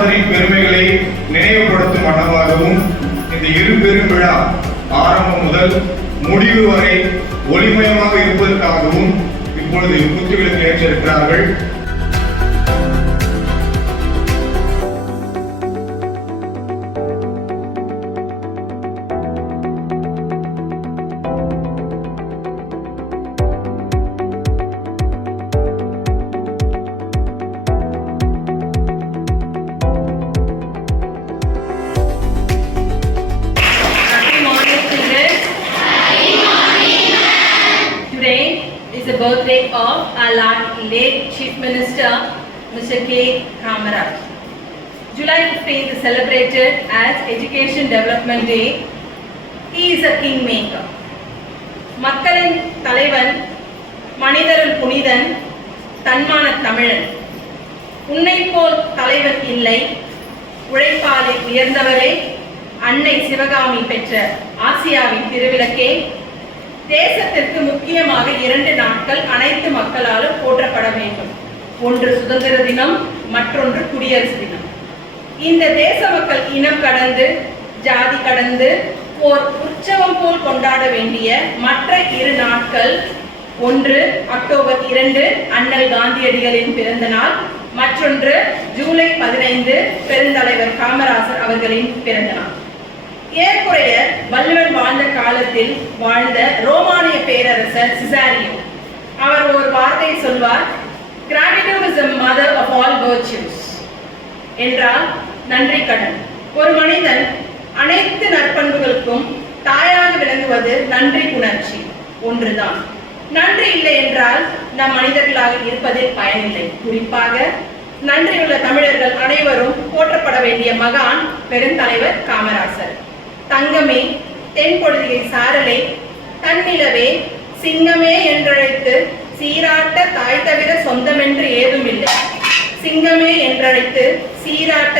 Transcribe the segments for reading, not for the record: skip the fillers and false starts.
காமராஜரின் பெருமைகளை நினைவுபடுத்தும் வண்ணமாகவும் இந்த இரு பெரும் விழா ஆரம்பம் முதல் முடிவு வரை ஒளிமயமாக இருப்பதற்காகவும் இப்பொழுது குத்துவிளக்கு ஏற்றிருக்கிறார்கள். Birthday of our late Chief Minister, Mr. K. Kamaraj. July 15th is celebrated as Education Development Day. He is a kingmaker. மக்களின் தலைவன், மனிதருள் புனிதன், தன்மான தமிழன். உன்னை போல் தலைவன் இல்லை, உழைப்பாளில் உயர்ந்தவரே, அன்னை சிவகாமி பெற்ற ஆசியாவின் திருவிளக்கே. தேசத்திற்கு முக்கியமாக 2 நாட்கள் அனைத்து மக்களாலும் போற்றப்பட வேண்டும். ஒன்று சுதந்திர தினம், மற்றொன்று குடியரசு தினம். இந்த தேச மக்கள் இனம் கடந்து, ஜாதி கடந்து ஓர் உற்சவம் போல் கொண்டாட வேண்டிய மற்ற 2 நாட்கள், ஒன்று அக்டோபர் 2 அண்ணல் காந்தியடிகளின் பிறந்த நாள், மற்றொன்று ஜூலை 15 பெருந்தலைவர் காமராசர் அவர்களின் பிறந்த நாள். ஏற்குறைய வள்ளுவர் வாழ்ந்த காலத்தில் வாழ்ந்த ரோமானிய பேரரசர் சிசாரியோ அவர் ஒரு வார்த்தை சொல்வார், gratitude is the mother of all virtues என்றால் நன்றி கடன். ஒரு மனிதன் அனைத்து நற்பண்புகளுக்கும் தாயாக விளங்குவது நன்றி உணர்ச்சி ஒன்றுதான். நன்றி இல்லை என்றால் நம் மனிதர்களாக இருப்பதில் பயனில்லை. குறிப்பாக நன்றியுள்ள தமிழர்கள் அனைவரும் போற்றப்பட வேண்டிய மகான் பெருந்தலைவர் காமராசர். தங்கமே, தென்பொழுதிகை சாரலே, தன்னிலவே, சிங்கமே என்றழைத்து சீராட்ட தாய் தவிர சொந்தமென்று ஏதுமில்லை. சிங்கமே என்றழைத்து சீராட்ட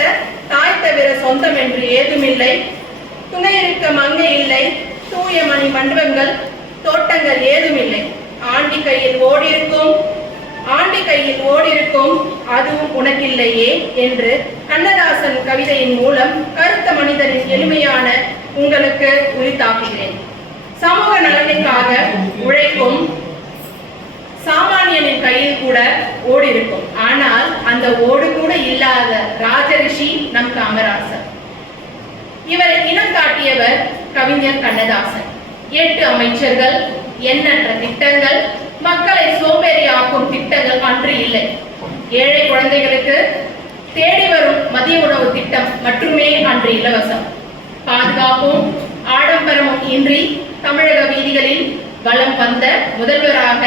தாய் தவிர சொந்தமென்று ஏதுமில்லை. துணையிருக்க மங்கை இல்லை, தூய மணி மண்டபங்கள் தோட்டங்கள் ஏதுமில்லை. ஆண்டி கையில் ஓடிருக்கும் அதுவும் உனக்கில்லையே என்று கண்ணதாசன் கவிதையின் மூலம் கருத்த மனிதனின் எளிமையான உங்களுக்கு உரித்தாக்குகிறேன். சமூக நலனுக்காக உழைக்கும் சாமானியனின் கையில் கூட ஓடு இருக்கும். ஆனால் அந்த ஓடு கூட இல்லாத ராஜரிஷி நம் காமராசர். இவரை இனம் காட்டியவர் கவிஞர் கண்ணதாசன். 8 அமைச்சர்கள், எண்ணற்ற திட்டங்கள், மக்களை சோம்பேறியாக்கும் திட்டங்கள் அன்று இல்லை. ஏழை குழந்தைகளுக்கு தேடி வரும் மதிய உணவு திட்டம் மட்டுமே அன்று இலவசம். பாதுகாப்பும் ஆடம்பரமும் இன்றி தமிழக வீதிகளில் வலம் வந்த முதல்வராக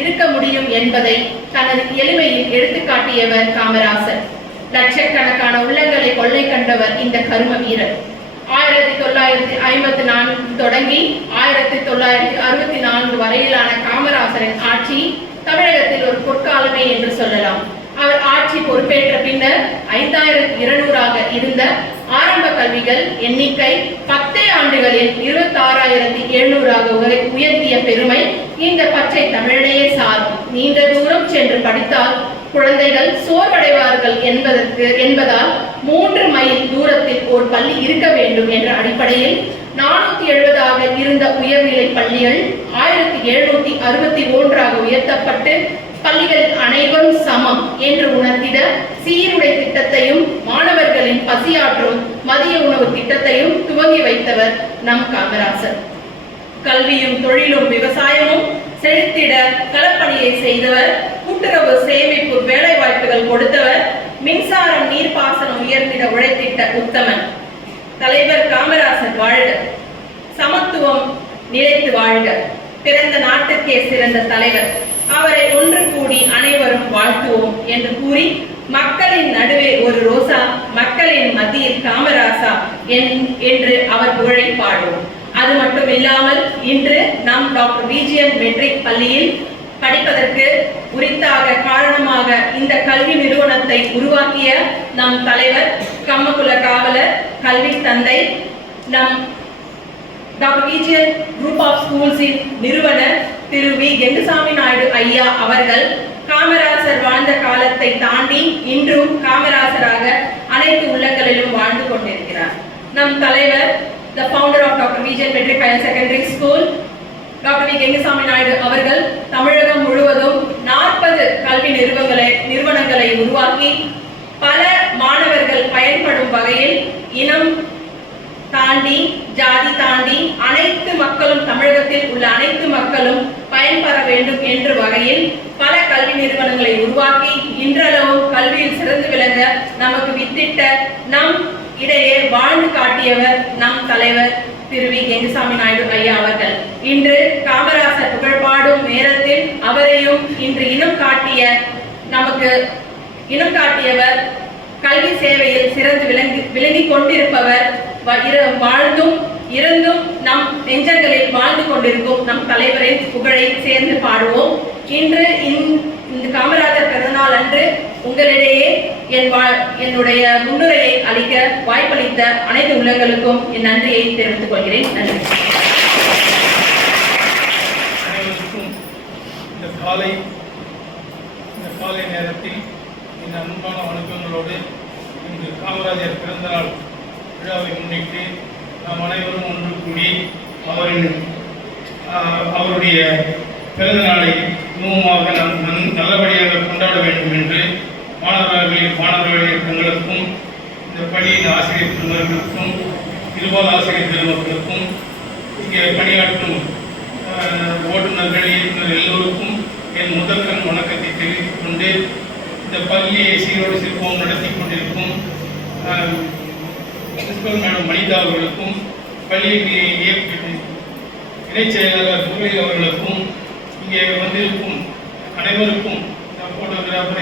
இருக்க முடியும் என்பதை தனது எளிமையில் எடுத்துக்காட்டியவர் காமராசர். லட்சக்கணக்கான உள்ளங்களை கொள்ளை கண்டவர் இந்த கரும வீரர். 1954 தொடங்கி 1964 வரையிலான காமராசரின் ஆட்சி தமிழகத்தில் ஒரு பொற்காலமே என்று சொல்லலாம். அவர் ஆட்சி பொறுப்பேற்ற பின்னர் 5200ஆக இருந்த ஆரம்ப கல்விகள் எண்ணிக்கை 10 ஆண்டுகளில் 26,700ஆக உயர்த்திய பெருமை இந்த பச்சை தமிழனையே சாரும். நீண்ட தூரம் சென்று படித்தால் குழந்தைகள் சோர்வடைவார்கள் என்பதால் 3 மைல் தூரத்தில் ஒரு பள்ளி இருக்க வேண்டும் என்ற அடிப்படையில் 470ஆக இருந்த உயர்நிலை பள்ளிகள் 1761ஆக உயர்த்தப்பட்டு பள்ளிகளில் அனைவரும் சமம் என்று உணர்த்திட சீருடை திட்டத்தையும் மாணவர்களின் பசியாற்றும் மதிய உணவு திட்டத்தையும் துவங்கி வைத்தவர் நம் காமராசர். கல்வியும் தொழிலும் விவசாயமும் செழித்திட களப்பணியை செய்தவர். கூட்டுறவு சேமிப்பு வேலை வாய்ப்புகள் கொடுத்தவர். மின்சாரம் நீர்ப்பாசனம் உயர்த்திட உழைத்திட்ட உத்தமன். தலைவர் காமராசர் வாழ்க, சமத்துவம் நிலைத்து வாழ்க, பிறந்த நாட்டுக்கே சிறந்த தலைவர், அவரை ஒன்று கூடி அனைவரும் வாழ்த்துவோம் என்று கூறி மக்களின் நடுவே ஒரு ரோசா, மக்களின் மத்தியில் காமராசா என்று அவர் புகழை பாடுவோம். அது மட்டும் இல்லாமல் இன்று நம் டாக்டர் விஜிஎம் மெட்ரிக் பள்ளியில் படிப்பதற்கு உரித்தாக காரணமாக இந்த கல்வி நிறுவனத்தை உருவாக்கிய நம் தலைவர், கம்மகுல காவலர், கல்வி தந்தை, நம் டாக்டர் விஜிஎம் குரூப் ஆஃப் ஸ்கூல்ஸின் நிறுவனர் திரு வி கெங்குசாமி நாயுடு ஐயா அவர்கள் காமராசர் வாழ்ந்த காலத்தை தாண்டி இன்றும் காமராசராக அனைத்து உள்ளங்களிலும் வாழ்ந்து கொண்டிருக்கிறார். நம் தலைவர், the founder of Dr. V. J. Metric Higher Secondary School, doctor V. Gengusamy Naidu அவர்கள் தமிழகம் முழுவதும் 40 கல்வி நிறுவனங்களை உருவாக்கி பல மாணவர்கள் பயன்படும் வகையில் இனம் தாண்டி ஜாதி தாண்டி அனைத்து மக்களும், தமிழகத்தில் உள்ள அனைத்து மக்களும் பயன்பெற வேண்டும் என்ற வகையில் பல கல்வி நிறுவனங்களை உருவாக்கி இன்றளவும் கல்வியில் சிறந்து விளங்க நமக்கு வித்திட்ட நம் இடையே வாழ்ந்து காட்டியவர் நம் தலைவர் திரு வி. கெங்குசாமி நாயுடு ஐயா அவர்கள். இன்று காமராசர் புகழ்பாடும் நேரத்தில் அவரையும் இன்று இனம் காட்டியவர், கல்வி சேவையில் சிறந்து விளங்கி கொண்டிருப்பவர், வாழ்ந்தும் இறந்தும் நம் நெஞ்சங்களில் வாழ்ந்து கொண்டிருக்கும் நம் தலைவரின் புகழை சேர்ந்து பாடுவோம். இன்று இந்த காமராஜர் பிறந்தநாள் அன்று உங்களிடையே என்னுடைய முன்னுரையை அளிக்க வாய்ப்பளித்த அனைத்து உள்ளங்களுக்கும் என் நன்றியை தெரிவித்துக் கொள்கிறேன். நன்றி. இந்த காலை நேரத்தில் இந்த அன்பான வணக்கங்களோடு இன்று காமராஜர் பிறந்தநாள் விழாவை முன்னிட்டு நாம் அனைவரும் ஒன்று கூடி அவருடைய பிறந்த நாளை இன்னுமாக நாம் நல்லபடியாக கொண்டாட வேண்டும் என்று மாணவர்கள் தங்களுக்கும் இந்த பள்ளியின் ஆசிரியர் பெருமக்களுக்கும் இருபால் ஆசிரியர் பெருமக்களுக்கும் இங்கே பணியாற்றும் ஓட்டுநர்கள், இயக்குநர் எல்லோருக்கும் என் முதற்கண் வணக்கத்தை தெரிவித்துக் கொண்டு இந்த பள்ளியை சீரோடு சிற்பம் நடத்தி கொண்டிருக்கும் பிரின்சிபல் மேடம் மனிதா அவர்களுக்கும், பள்ளியை இணைச் செயலாளர் முரளி அவர்களுக்கும், இங்கே வந்திருக்கும் அனைவருக்கும், போட்டோகிராஃபர்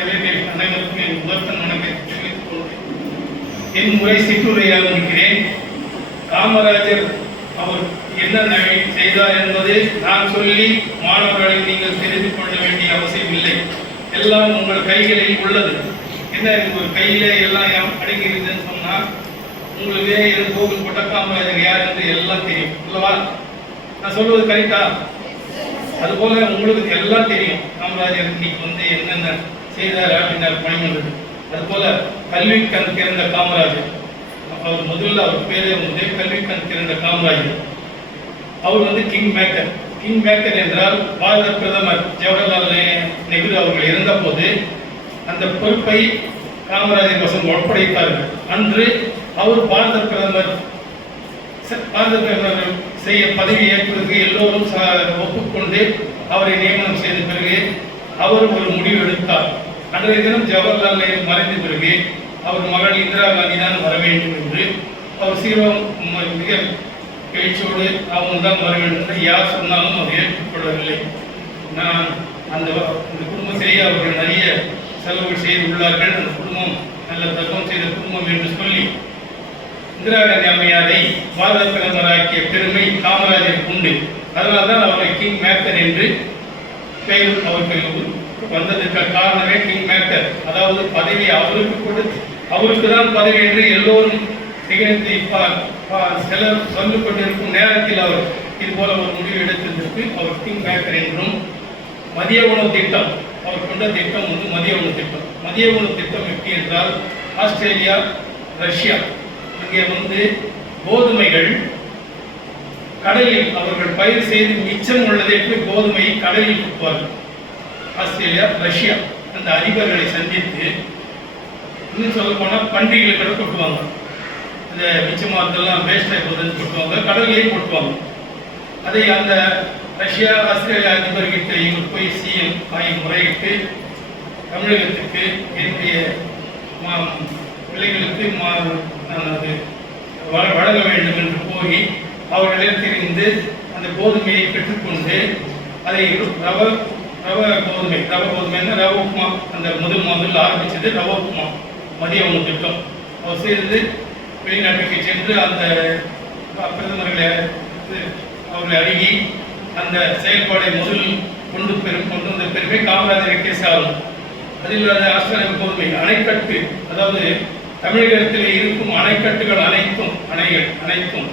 அனைவருக்கும் என் முதற்கண் வணக்கத்தை தெரிவித்துக் கொண்டு என் முறை சிற்றுரையாக இருக்கிறேன். காமராஜர் அவர் என்ன செய்தார் என்பது நான் சொல்லி மாணவர்களை நீங்கள் தெரிந்து கொள்ள வேண்டிய அவசியம் இல்லை. எல்லாம் உங்கள் கைகளில் உள்ளது. என்ன ஒரு கையிலே எல்லாம் அடங்கியிருக்குன்னு சொன்னால் உங்களுக்கு கோவில் போட்ட காமராஜர் யார் என்று எல்லாம் தெரியும் அல்லவா? நான் சொல்வது கரெக்டா? அதுபோல உங்களுக்கு எல்லாம் தெரியும் காமராஜர் இன்னைக்கு என்னென்ன செய்தார் அப்படின்னார் பணிமன்றது. அதுபோல கல்வி கண் திறந்த காமராஜர், அவர் முதல்ல அவர் பேரே கல்வி கண் திறந்த காமராஜர். அவர் கிங் மேக்கர். கிங் மேக்கர் என்றால் பாரத பிரதமர் ஜவஹர்லால் நேரு அவர்கள் இருந்த போது அந்த பொறுப்பை காமராஜர் வசம் ஒப்படைத்தார்கள். அன்று அவர் பாரத பிரதமர் செய்ய பதவி ஏற்பதற்கு எல்லோரும் ஒப்புக்கொண்டு அவரை நியமனம் செய்த பிறகு அவர் ஒரு முடிவு எடுத்தார். அன்றைய தினம் ஜவஹர்லால் நேரு மறைந்த பிறகு அவர் மகள் இந்திரா காந்தி தான் வர வேண்டும் என்று அவர் சீரம் மிக எழுச்சியோடு அவங்க தான் வர வேண்டும் என்று யார் சொன்னாலும் அவர் ஏற்றுக்கொள்ளவில்லை. நான் அந்த குடும்பத்திலேயே அவர்கள் நிறைய செலவுகள் செய்து உள்ளார்கள். அந்த குடும்பம் நல்ல தர்மம் செய்த குடும்பம் என்று சொல்லி இந்திரா காந்தி அம்மையாரை பாரத பிரதமராக்கிய பெருமை காமராஜருக்கு உண்டு. அதனால தான் அவரை கிங் மேக்கர் என்று பெயர் அவர்கள் வந்ததற்கு காரணமே கிங் மேக்கர். அதாவது பதவி அவருக்கு தான் பதவி என்று எல்லோரும் திகழ்ந்து சிலர் சொல்லிக் கொண்டிருக்கும் நேரத்தில் அவர் இது போல ஒரு முடிவு எடுத்ததற்கு அவர் கிங் மேக்கர் என்றும். மதிய உணவு திட்டம் அவர் கொண்ட திட்டம் மதிய உணவு திட்டம். மதிய உணவு திட்டம் எப்படி என்றால் ஆஸ்திரேலியா, ரஷ்யா இங்கே கோதுமைகள் கடலில் அவர்கள் பயிர் செய்து மிச்சம் உள்ளதை கோதுமை கடலில் கொடுப்பார்கள். ஆஸ்திரேலியா, ரஷ்யா அந்த அதிபர்களை சந்தித்து இன்னும் சொல்ல போனால் பன்றிகளை கொட்டுவாங்க. இந்த மிச்சமானதெல்லாம் வேஸ்டாக போதுன்னு கொட்டுவாங்க, கடலையே கொட்டுவாங்க. அதை அந்த ரஷ்யா, ஆஸ்திரேலியா அதிபர்கிட்ட இவங்க போய் சிஎம் ஆகி முறையிட்டு தமிழகத்துக்கு என்னுடைய பிள்ளைகளுக்கு வழங்க வேண்டும் என்று போய் அவர்களிடத்திலிருந்து அந்த கோதுமையை பெற்றுக்கொண்டு அதை ரவ கோதுமைன்னா ரவ உப்புமா, அந்த முதல் ஆரம்பிச்சது ரவ உப்புமா மதிய உணவு திட்டம். அவர் செய்தது வெளிநாட்டுக்கு சென்று அந்த பிரதமர்களை அவர்களை அணுகி அந்த செயல்பாடை கொண்டு வந்த பெருமை காமராஜருக்கே சாரும். அதில் ஆஸ்திரேலிய கோதுமை அணைக்கட்டு, அதாவது தமிழகத்தில் இருக்கும் அணைக்கட்டுகள் அனைத்தும்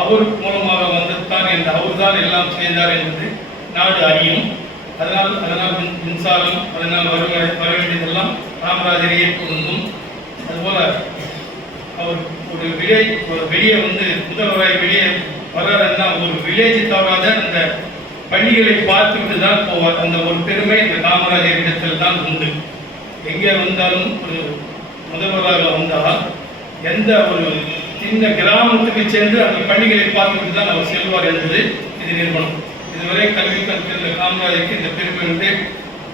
அவர் மூலமாக வந்ததுதான் என்று அவர் தான் எல்லாம் செய்தார் என்பது நாடு அறியும். அதனால் மின்சாரம், அதனால் வர வேண்டியதெல்லாம் காமராஜரையே பொருந்தும். அதுபோல அவர் வெளியே முதல்வராய் வெளியே வர்றாருன்னா ஒரு வில்லேஜ் தவறாத அந்த பள்ளிகளை பார்த்துவிட்டு தான் போவார். அந்த ஒரு பெருமை இந்த காமராஜர் இடத்தில் தான் உண்டு. எங்கே வந்தாலும் ஒரு முதல்வராக வந்தால் எந்த ஒரு சின்ன கிராமத்துக்கு சென்று அந்த பள்ளிகளை பார்த்துவிட்டு தான் அவர் செல்வார் என்பது இது நிறுவனம். இதுவரை கல்வி கற்கின்ற காமராஜருக்கு இந்த பெருமை உண்டு.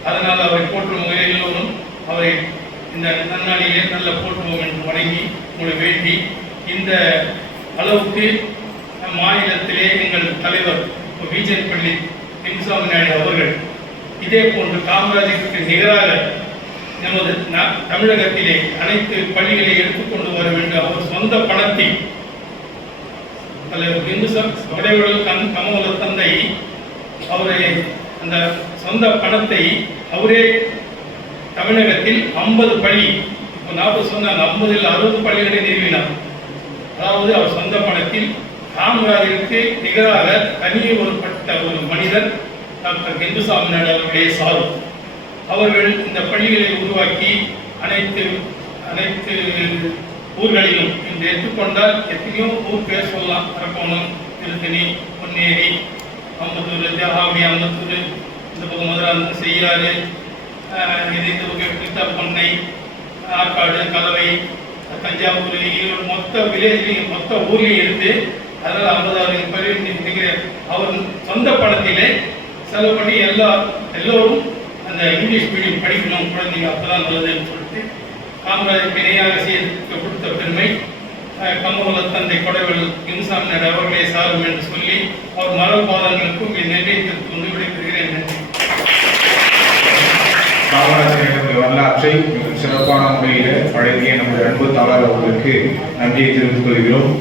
அதனால் அவரை போற்றும் வகையில் எல்லோரும் அவரை இந்த நன்னாளிலே நல்ல போற்றுவோம் என்று வணங்கி உங்களை வேண்டி, இந்த அளவுக்கு மாநிலத்திலே எங்கள் தலைவர் விஜயன் பள்ளி கிங்சாமி நாயுடு அவர்கள் இதே போன்று காமராஜருக்கு நிகராக நமது தமிழகத்திலே அனைத்து பள்ளிகளை எடுத்துக்கொண்டு வர வேண்டும். அவர் சொந்த பணத்தை தலைவர் கடைவழல் கமல தந்தை அவரை அந்த சொந்த பணத்தை அவரே தமிழகத்தில் 50 பள்ளி, இப்போ 40 சொன்னாங்க, 50 60 பள்ளிகளை நிறுவினார். அதாவது அவர் சொந்த பணத்தில் காமராஜருக்கு நிகராக தனியே ஒரு மனிதர் டாக்டர் கெங்குசாமி நாயுடு அவர்களே சாரும். அவர்கள் இந்த பள்ளிகளை உருவாக்கி அனைத்து ஊர்களிலும் இன்று எடுத்துக்கொண்டால் எத்தனையோ ஊர் பேர் சொல்லலாம். அரக்கோணம், திருத்தணி, பொன்னேரி, அம்பத்தூர், தேகாவடி, அம்பத்தூர், இந்த பக்கம் மதுராந்தகம், செய்யாறு, இந்த பக்கம் பொன்னை, ஆற்காடு, கலவை, தஞ்சாவூர், ஈரோடு, மொத்த வில்லேஜ்லையும் மொத்த ஊர்லையும் எடுத்து அதனால் 50,000 பள்ளி அவர் சொந்த பணத்திலே செலவு பண்ணி எல்லோரும் அந்த இங்கிலீஷ் மீடியம் படிக்கணும் குழந்தைங்க, அப்பதான் நல்லதுன்னு சொல்லிட்டு காமராஜருக்கு இணையாக செய்து கொடுத்த பெருமை கமல தந்தை கொடைவழல் கிங்சாமி நாயுடு அவர்களே சாரும் என்று சொல்லி அவர் மலர் பாதங்களுக்கும் என் நன்றியை கொண்டு விடைபெறுகிறேன். நன்றி. காமராஜர் வரலாற்றை சிறப்பான முறையில் வழங்கிய நம்முடைய அன்பு தாளர் அவர்களுக்கு நன்றியை தெரிவித்துக் கொள்கிறோம்.